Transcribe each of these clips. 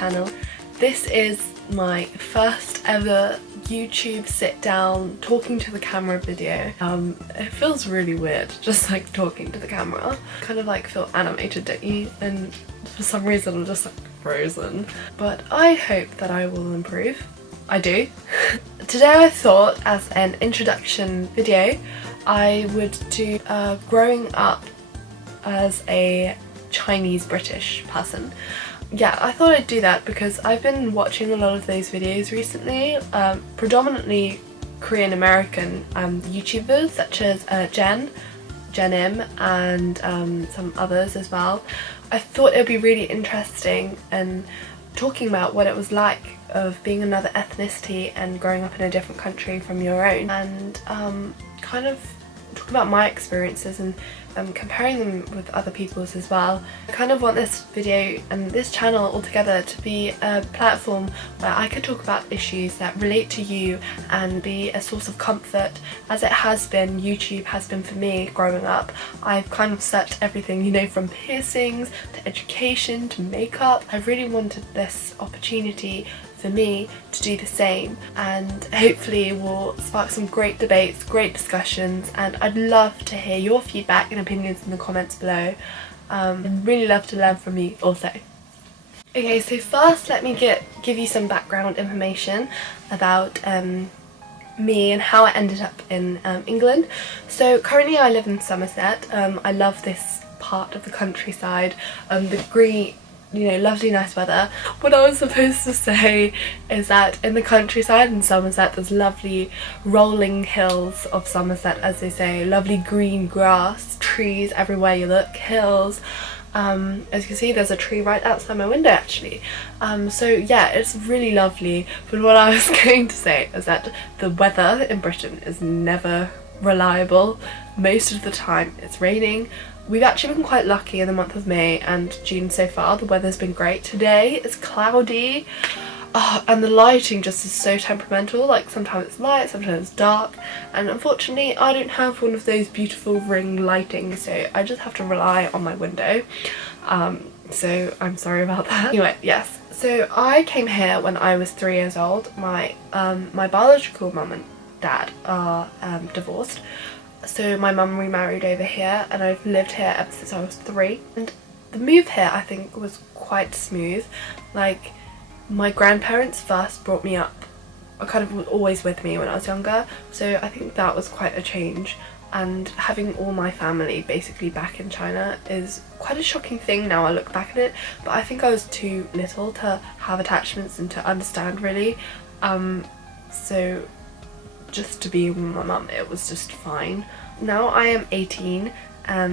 channel. This is my first ever YouTube sit down talking to the camera video. It feels really weird just like talking to the camera. Kind of like feel animated, don't you? And for some reason I'm just like frozen. But I hope that I will improve. I do. Today I thought as an introduction video I would do growing up as a Chinese British person. Yeah, I thought I'd do that because I've been watching a lot of those videos recently, predominantly Korean American YouTubers such as Jen Im and some others as well. I thought it would be really interesting and talking about what it was like of being another ethnicity and growing up in a different country from your own, and kind of talking about my experiences and comparing them with other people's as well. I kind of want this video and this channel altogether to be a platform where I could talk about issues that relate to you and be a source of comfort, as it has been, YouTube has been for me growing up. I've kind of searched everything, you know, from piercings to education to makeup. I really wanted this opportunity for me to do the same, and hopefully will spark some great debates, great discussions, and I'd love to hear your feedback and opinions in the comments below. I'd really love to learn from you also. Okay, so first let me give you some background information about me and how I ended up in England. So currently I live in Somerset. I love this part of the countryside, the green, you know, lovely nice weather. What I was supposed to say is that in the countryside in Somerset there's lovely rolling hills of Somerset, as they say, lovely green grass, trees everywhere you look, hills. As you can see, there's a tree right outside my window actually. So yeah, it's really lovely. But what I was going to say is that the weather in Britain is never reliable. Most of the time it's raining. We've actually been quite lucky in the month of May and June so far. The weather's been great. Today it's cloudy, and the lighting just is so temperamental. Like sometimes it's light, sometimes it's dark, and unfortunately I don't have one of those beautiful ring lighting, so I just have to rely on my window. So I'm sorry about that. Anyway, yes. So I came here when I was 3 years old. My biological mum and dad are divorced. So my mum remarried over here and I've lived here ever since I was 3. And the move here I think was quite smooth. Like, my grandparents first brought me up, kind of always with me when I was younger, so I think that was quite a change. And having all my family basically back in China is quite a shocking thing now I look back at it, but I think I was too little to have attachments and to understand really. So just to be with my mum, it was just fine. Now I am 18,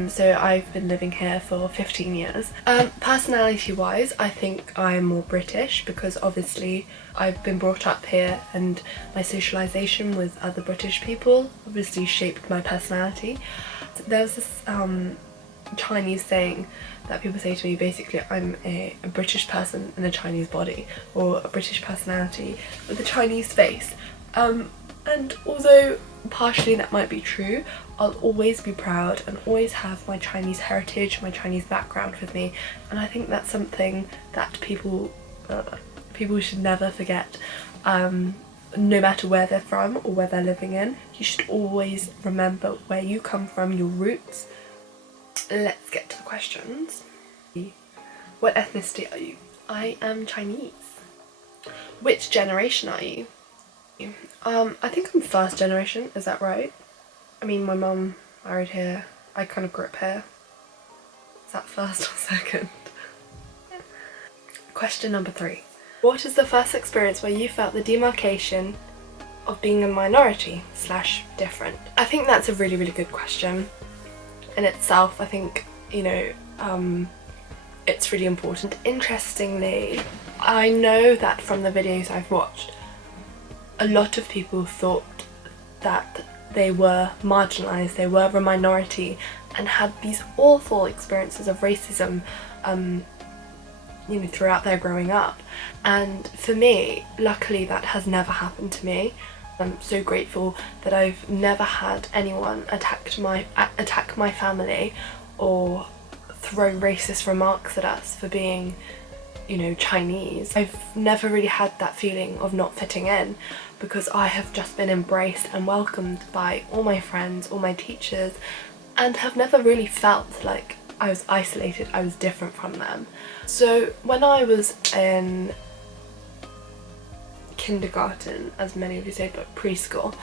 so I've been living here for 15 years. Personality wise, I think I'm more British because obviously I've been brought up here and my socialisation with other British people obviously shaped my personality. There's this Chinese saying that people say to me, basically I'm a British person in a Chinese body, or a British personality with a Chinese face. And although partially that might be true, I'll always be proud and always have my Chinese heritage, my Chinese background with me, and I think that's something that people should never forget. No matter where they're from or where they're living in, you should always remember where you come from, your roots. Let's get to the questions. What ethnicity are you? I am Chinese. Which generation are you? I think I'm first generation, is that right? I mean, my mum married here, I kind of grew up here. Is that first or second? Question number 3. What is the first experience where you felt the demarcation of being a minority / different? I think that's a really, really good question in itself. I think, you know, it's really important. Interestingly, I know that from the videos I've watched, a lot of people thought that they were marginalised, they were a minority, and had these awful experiences of racism, you know, throughout their growing up. And for me, luckily that has never happened to me. I'm so grateful that I've never had anyone attack my family or throw racist remarks at us for being you know, Chinese. I've never really had that feeling of not fitting in because I have just been embraced and welcomed by all my friends, all my teachers, and have never really felt like I was isolated, I was different from them. So when I was in kindergarten, as many of you say, but preschool,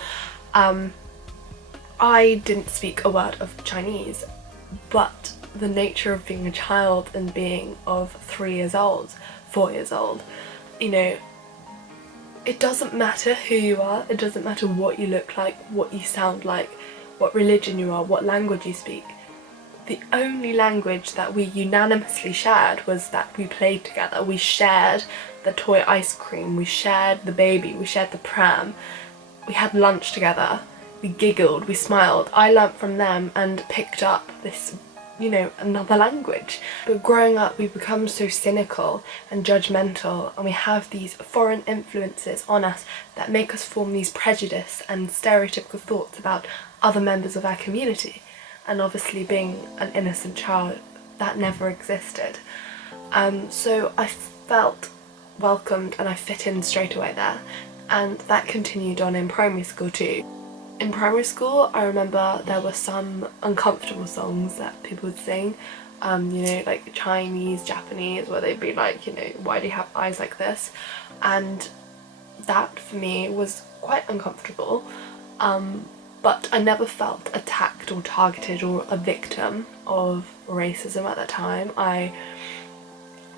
I didn't speak a word of Chinese, but the nature of being a child and being of 3 years old, 4 years old, you know, it doesn't matter who you are, it doesn't matter what you look like, what you sound like, what religion you are, what language you speak. The only language that we unanimously shared was that we played together. We shared the toy ice cream, we shared the baby, we shared the pram, we had lunch together, we giggled, we smiled. I learnt from them and picked up this, you know, another language. But growing up, we become so cynical and judgmental, and we have these foreign influences on us that make us form these prejudice and stereotypical thoughts about other members of our community. And obviously, being an innocent child, that never existed. So I felt welcomed and I fit in straight away there, and that continued on in primary school too. In primary school, I remember there were some uncomfortable songs that people would sing, you know, like Chinese, Japanese, where they'd be like, you know, why do you have eyes like this? And that for me was quite uncomfortable, but I never felt attacked or targeted or a victim of racism at that time. I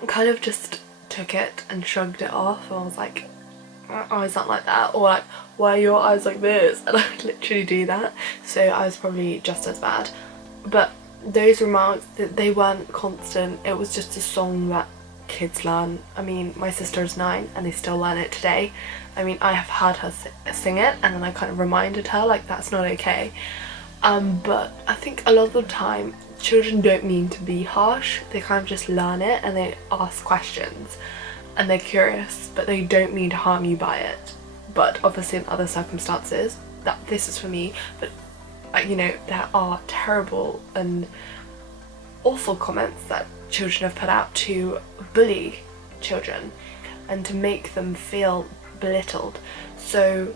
kind of just took it and shrugged it off. I was like, oh, it's not like that, or like, why are your eyes like this? And I would literally do that. So I was probably just as bad. But those remarks, they weren't constant. It was just a song that kids learn. I mean, my sister is 9 and they still learn it today. I mean, I have heard her sing it, and then I kind of reminded her like that's not okay. But I think a lot of the time children don't mean to be harsh. They kind of just learn it and they ask questions and they're curious, but they don't mean to harm you by it. But obviously in other circumstances, that this is for me, but you know, there are terrible and awful comments that children have put out to bully children and to make them feel belittled. So,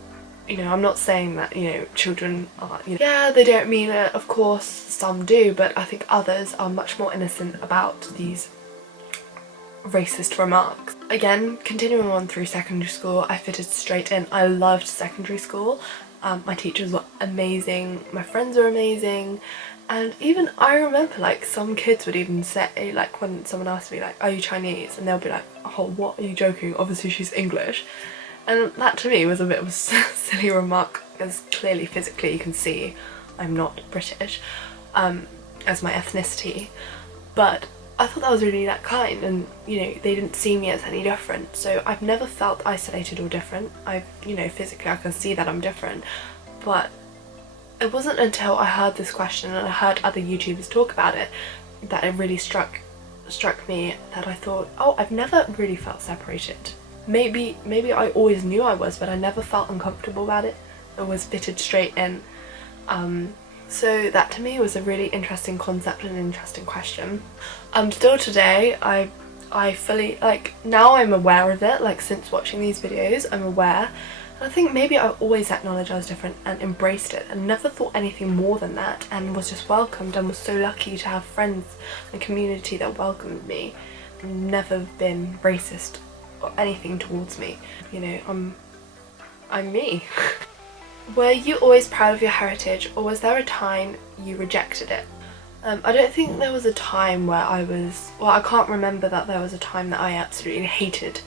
you know, I'm not saying that, you know, children are, you know, yeah, they don't mean it, of course, some do, but I think others are much more innocent about these racist remarks. Again, continuing on through secondary school, I fitted straight in. I loved secondary school. My teachers were amazing, my friends were amazing, and even I remember like some kids would even say, like when someone asked me like, are you Chinese? And they'll be like, oh, what, are you joking? Obviously she's English. And that to me was a bit of a silly remark, because clearly physically you can see I'm not British as my ethnicity, but I thought that was really that kind, and you know, they didn't see me as any different. So I've never felt isolated or different. You know, physically I can see that I'm different, but it wasn't until I heard this question and I heard other YouTubers talk about it that it really struck me, that I thought, oh, I've never really felt separated. Maybe I always knew I was, but I never felt uncomfortable about it. I was fitted straight in. So that to me was a really interesting concept and an interesting question. Still today, I fully, like, now I'm aware of it, like since watching these videos, I'm aware. And I think maybe I always acknowledged I was different and embraced it and never thought anything more than that, and was just welcomed and was so lucky to have friends and community that welcomed me and never been racist or anything towards me. You know, I'm me. Were you always proud of your heritage, or was there a time you rejected it? I don't think there was a time where I can't remember that there was a time that I absolutely hated,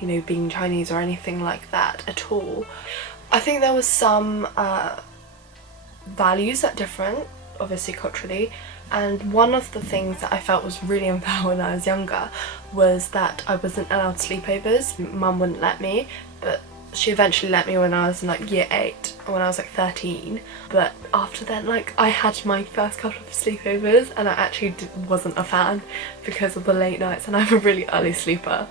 you know, being Chinese or anything like that at all. I think there was some values that different, obviously culturally, and one of the things that I felt was really unfair when I was younger was that I wasn't allowed sleepovers. Mum wouldn't let me, but she eventually let me when I was in like year 8, or when I was like 13, but after then, like, I had my first couple of sleepovers and I actually wasn't a fan because of the late nights, and I'm a really early sleeper,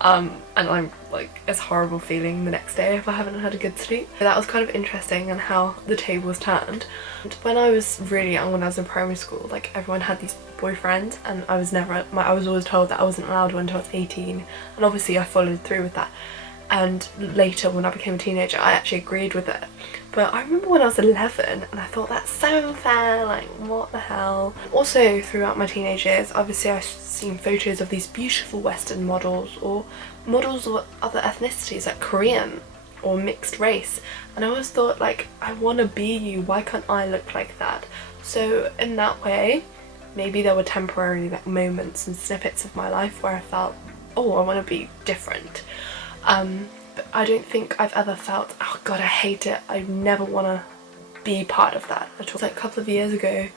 and I'm like, it's a horrible feeling the next day if I haven't had a good sleep. So that was kind of interesting, and how the tables turned. And when I was really young, when I was in primary school, like, everyone had these boyfriends, and I was always told that I wasn't allowed one until I was 18, and obviously I followed through with that. And later, when I became a teenager, I actually agreed with it. But I remember when I was 11 and I thought, that's so unfair, like, what the hell. Also, throughout my teenage years, obviously I've seen photos of these beautiful Western models, or models of other ethnicities, like Korean or mixed race, and I always thought, like, I want to be you, why can't I look like that? So in that way, maybe there were temporary, like, moments and snippets of my life where I felt, oh, I want to be different. But I don't think I've ever felt, oh god, I hate it, I never want to be part of that at all. Like a couple of years ago,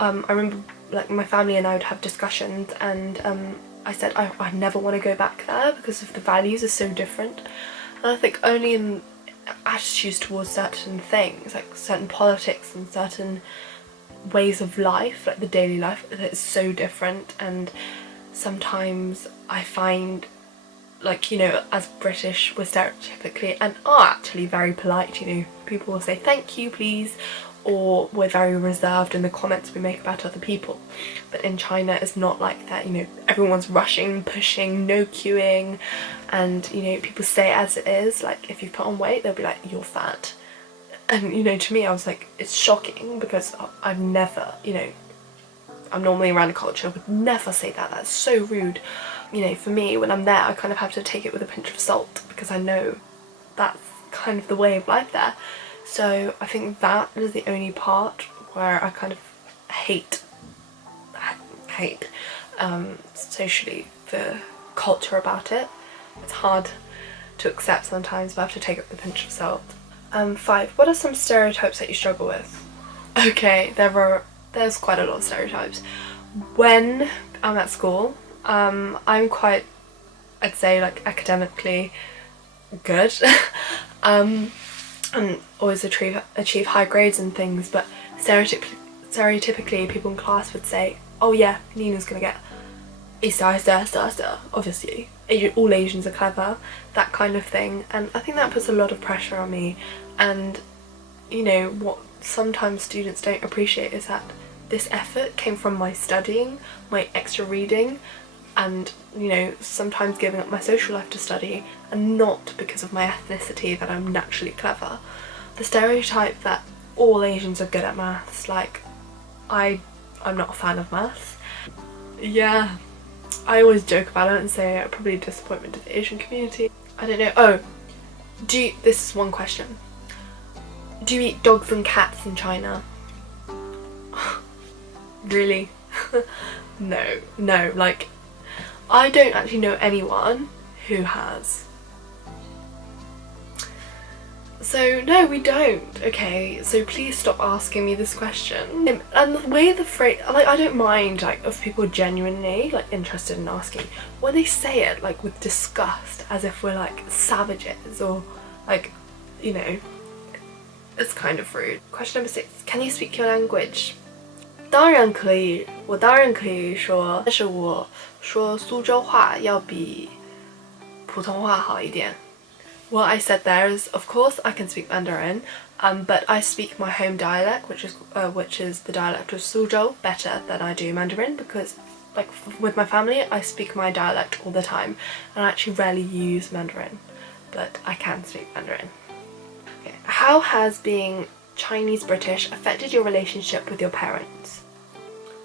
I remember, like, my family and I would have discussions, and I said I never want to go back there because of the values are so different. And I think only in attitudes towards certain things, like certain politics and certain ways of life, like the daily life, that it's so different. And sometimes I find, like, you know, as British, we're stereotypically and are actually very polite, you know, people will say thank you, please, or we're very reserved in the comments we make about other people. But in China it's not like that, you know, everyone's rushing, pushing, no queuing, and, you know, people say it as it is. Like, if you put on weight, they'll be like, you're fat. And, you know, to me, I was like, it's shocking, because I've never, you know, I'm normally around a culture, I would never say that, that's so rude. You know, for me, when I'm there, I kind of have to take it with a pinch of salt, because I know that's kind of the way of life there. So I think that is the only part where I kind of hate socially the culture about it. It's hard to accept sometimes, but I have to take it with a pinch of salt. 5. What are some stereotypes that you struggle with? Okay, there's quite a lot of stereotypes. When I'm at school, I'm quite, I'd say, like, academically good, and always achieve high grades and things, but stereotypically people in class would say, oh yeah, Nina's gonna get A star, obviously, all Asians are clever, that kind of thing. And I think that puts a lot of pressure on me. And, you know, what sometimes students don't appreciate is that this effort came from my studying, my extra reading, and, you know, sometimes giving up my social life to study, and not because of my ethnicity that I'm naturally clever. The stereotype that all Asians are good at maths, like, I'm not a fan of maths. Yeah, I always joke about it and say I'm probably a disappointment to the Asian community. I don't know. Oh, this is one question. Do you eat dogs and cats in China? Really? No, like, I don't actually know anyone who has. So no, we don't. Okay, so please stop asking me this question. And the way the phrase, like, I don't mind, like, if people are genuinely, like, interested in asking. When they say it, like, with disgust, as if we're, like, savages, or, like, you know, it's kind of rude. Question number 6. Can you speak your language? 当然可以，我当然可以说，但是我说苏州话要比普通话好一点。What I said there is, of course, I can speak Mandarin, but I speak my home dialect, which is the dialect of Suzhou, better than I do Mandarin, because, like, with my family, I speak my dialect all the time, and I actually rarely use Mandarin, but I can speak Mandarin. Okay. How has being Chinese British affected your relationship with your parents?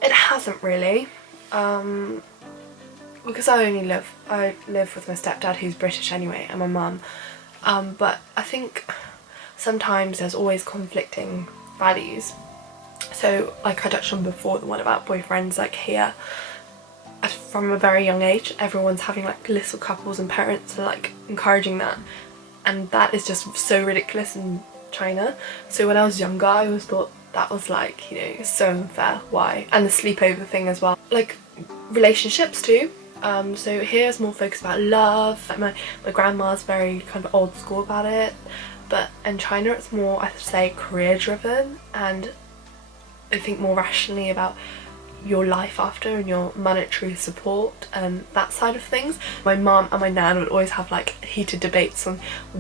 It hasn't really, because I live with my stepdad, who's British anyway, and my mum, but I think sometimes there's always conflicting values. So, like I touched on before, the one about boyfriends, like, here, from a very young age, everyone's having, like, little couples, and parents are, like, encouraging that, and that is just so ridiculous in China. So when I was younger, I always thought that was, like, you know, so unfair, why? And the sleepover thing as well. Like, relationships too, So here's more focused about love. Like my grandma's very kind of old school about it, but in China it's more, I should say, career driven, and I think more rationally about your life after and your monetary support and that side of things. My mum and my nan would always have like heated debates on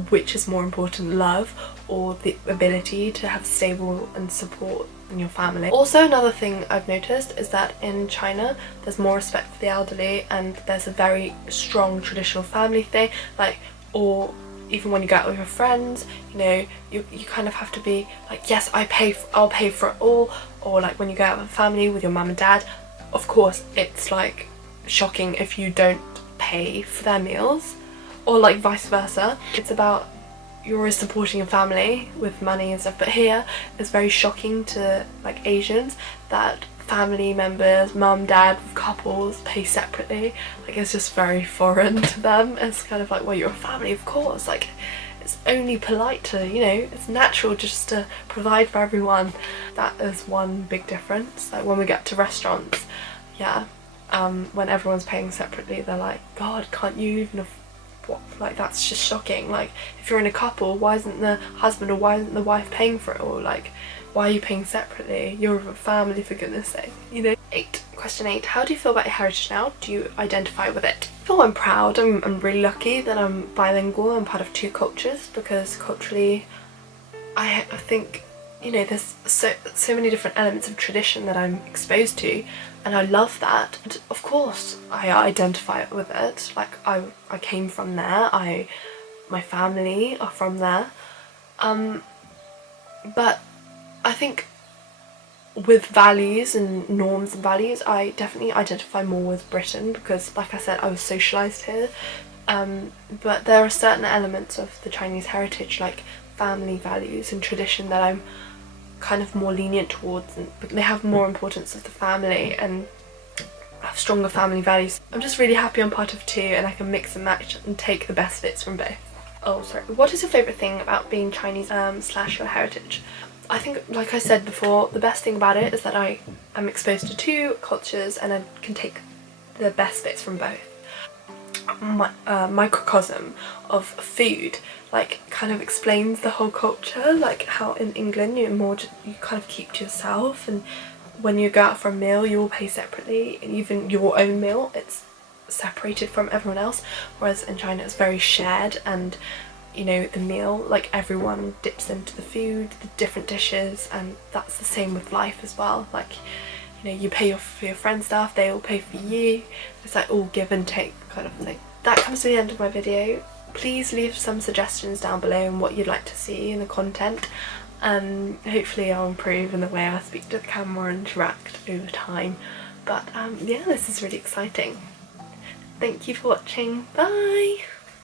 which is more important, love or the ability to have stable and support in your family. Also, another thing I've noticed is that in China there's more respect for the elderly, and there's a very strong traditional family thing, like, or even when you go out with your friends, you know, you kind of have to be like, yes, I'll pay for it all. Or like when you go out with family with your mum and dad, of course it's like shocking if you don't pay for their meals, or like vice versa. It's about you're always supporting your family with money and stuff, but here it's very shocking to like Asians that family members, mum, dad, couples pay separately. Like, it's just very foreign to them. It's kind of like, well, you're a family, of course, like it's only polite to, you know, it's natural just to provide for everyone. That is one big difference. Like when we get to restaurants, yeah, when everyone's paying separately, they're like, God, can't you even what? Like, that's just shocking. Like, if you're in a couple, why isn't the husband or why isn't the wife paying for it all? Like, why are you paying separately? You're a family, for goodness sake, you know. Question 8. How do you feel about your heritage now? Do you identify with it? Oh, I'm proud. I'm really lucky that I'm bilingual. I'm part of 2 cultures, because culturally I think, you know, there's so many different elements of tradition that I'm exposed to, and I love that. And of course I identify with it. Like, I came from there. My family are from there. But I think with values and norms and values, I definitely identify more with Britain, because like I said, I was socialised here. But there are certain elements of the Chinese heritage, like family values and tradition, that I'm kind of more lenient towards, and they have more importance of the family and have stronger family values. I'm just really happy I'm part of 2, and I can mix and match and take the best bits from both. Oh, sorry. What is your favourite thing about being Chinese slash your heritage? I think, like I said before, the best thing about it is that I am exposed to 2 cultures, and I can take the best bits from both. Microcosm of food, like, kind of explains the whole culture. Like how in England you kind of keep to yourself, and when you go out for a meal you all pay separately, and even your own meal, it's separated from everyone else, whereas in China it's very shared, and you know, the meal, like everyone dips into the food, the different dishes, and that's the same with life as well. Like, you know, you pay for your friends' stuff, they all pay for you. It's like all give and take kind of thing. That comes to the end of my video. Please leave some suggestions down below on what you'd like to see in the content. Hopefully I'll improve in the way I speak to the camera and interact over time. But yeah, this is really exciting. Thank you for watching. Bye!